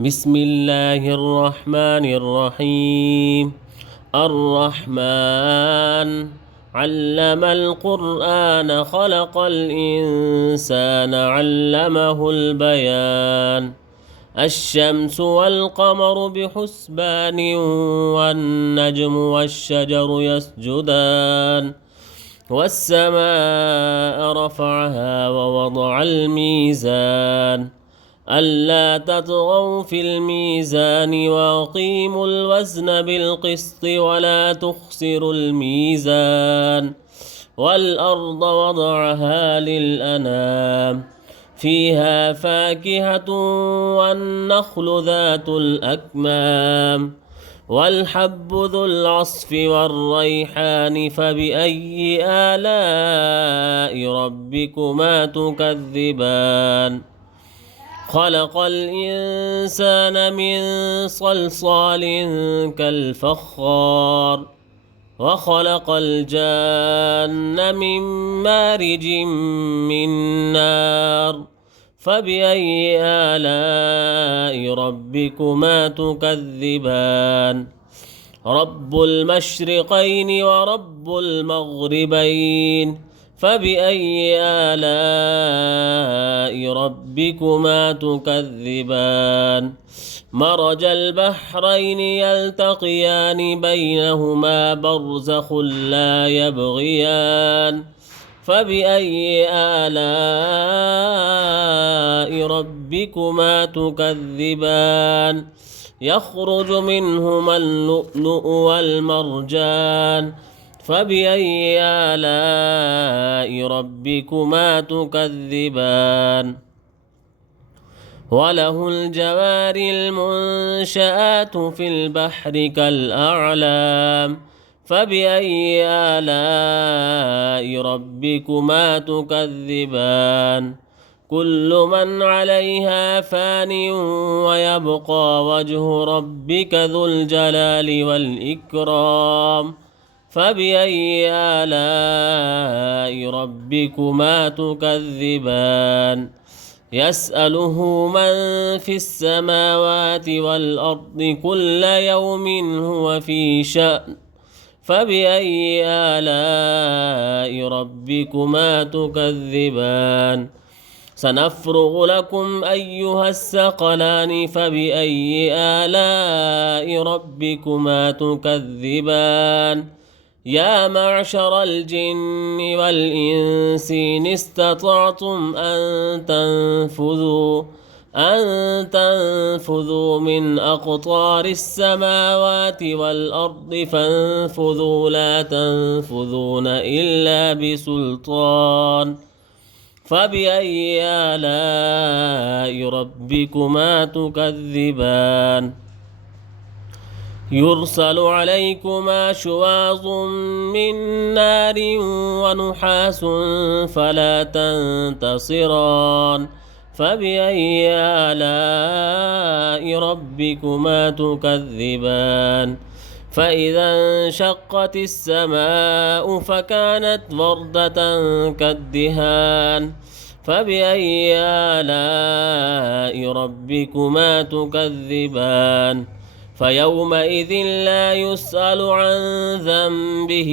بسم الله الرحمن الرحيم. الرحمن علم القرآن خلق الإنسان علمه البيان. الشمس والقمر بحسبان والنجم والشجر يسجدان. والسماء رفعها ووضع الميزان ألا تطغوا في الميزان وأقيموا الوزن بالقسط ولا تخسروا الميزان. والأرض وضعها للأنام فيها فاكهة والنخل ذات الأكمام والحب ذو العصف والريحان فبأي آلاء ربكما تكذبان. خلق الإنسان من صلصال كالفخار وخلق الجان من مارج من نار فبأي آلاء ربكما تكذبان. رب المشرقين ورب المغربين فبأي آلاء ربكما تكذبان. مرج البحرين يلتقيان بينهما برزخ لا يبغيان فبأي آلاء ربكما تكذبان. يخرج منهما اللؤلؤ والمرجان فبأي آلاء ربكما تكذبان. وله الجوار المنشآت في البحر كالأعلام فبأي آلاء ربكما تكذبان. كل من عليها فان ويبقى وجه ربك ذو الجلال والإكرام فبأي آلاء ربكما تكذبان. يسأله من في السماوات والأرض كل يوم هو في شأن فبأي آلاء ربكما تكذبان. سنفرغ لكم أيها الثقلان فبأي آلاء ربكما تكذبان. يا معشر الجن والإنس إن استطعتم أن تنفذوا من أقطار السماوات والأرض فانفذوا لا تنفذون إلا بسلطان فبأي آلاء ربكما تكذبان. يرسل عليكما شواظ من نار ونحاس فلا تنتصران فبأي آلاء ربكما تكذبان. فإذا انشقت السماء فكانت وردة كالدهان فبأي آلاء ربكما تكذبان. فيومئذ لا يسأل عن ذنبه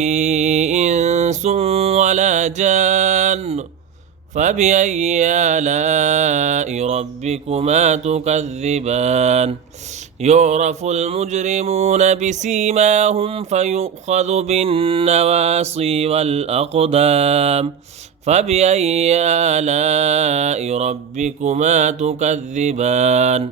إنس ولا جان فبأي آلاء ربكما تكذبان. يعرف المجرمون بسيماهم فيؤخذ بالنواصي والأقدام فبأي آلاء ربكما تكذبان.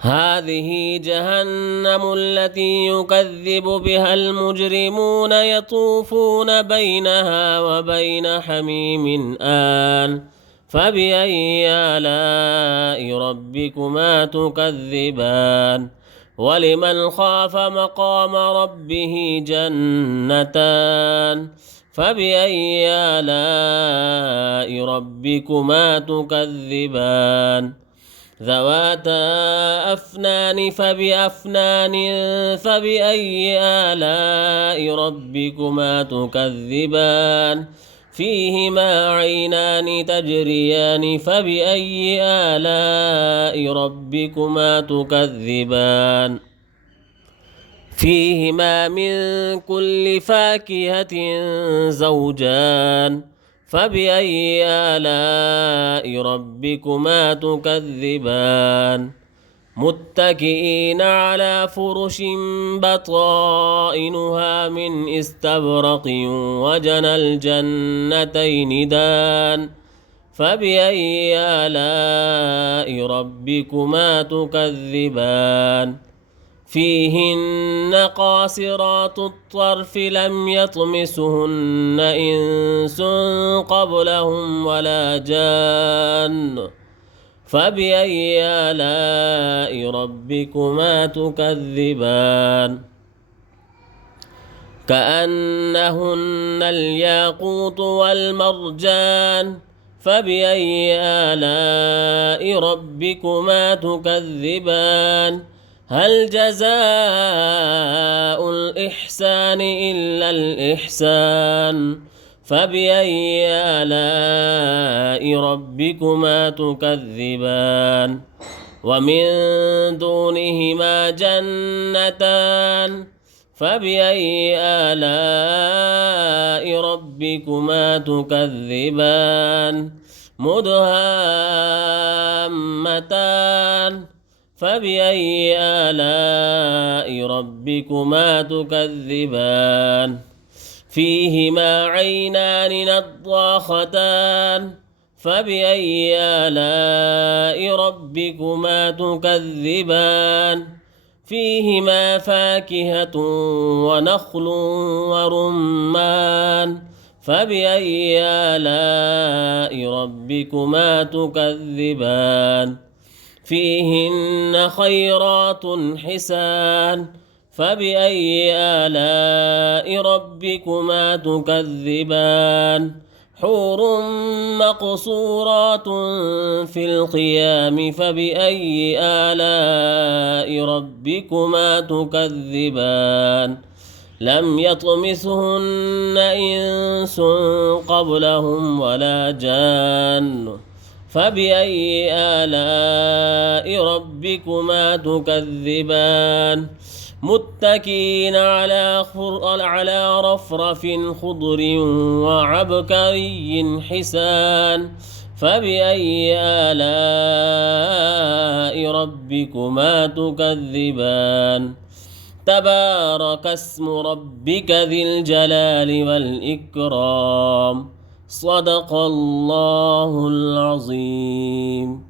هذه جهنم التي يكذب بها المجرمون يطوفون بينها وبين حميم آن فبأي آلاء ربكما تكذبان. ولمن خاف مقام ربه جنتان فبأي آلاء ربكما تكذبان. ذواتا أفنان فبأي آلاء ربكما تكذبان. فيهما عينان تجريان فبأي آلاء ربكما تكذبان فيهما من كل فاكهة زوجان فبأي آلاء ربكما تكذبان متكئين على فرش بطائنها من استبرق وجنى الجنتين دان فبأي آلاء ربكما تكذبان فيهن قاصرات الطرف لم يطمسهن إنس قبلهم ولا جان فبأي آلاء ربكما تكذبان كأنهن الياقوت والمرجان فبأي آلاء ربكما تكذبان هل جزاء الإحسان إلا الإحسان فبأي آلاء ربكما تكذبان ومن دونهما جنتان فبأي آلاء ربكما تكذبان مدهامتان فبأي آلاء ربكما تكذبان فيهما عينان نضاختان فبأي آلاء ربكما تكذبان فيهما فاكهة ونخل ورمان فبأي آلاء ربكما تكذبان فيهن خيرات حسان فبأي آلاء ربكما تكذبان حور مقصورات في الخيام فبأي آلاء ربكما تكذبان لم يطمثهن إنس قبلهم ولا جان فبأي آلاء ربكما تكذبان متكئين على رفرف خضر وعبقري حسان فبأي آلاء ربكما تكذبان تبارك اسم ربك ذي الجلال والإكرام صدق الله العظيم.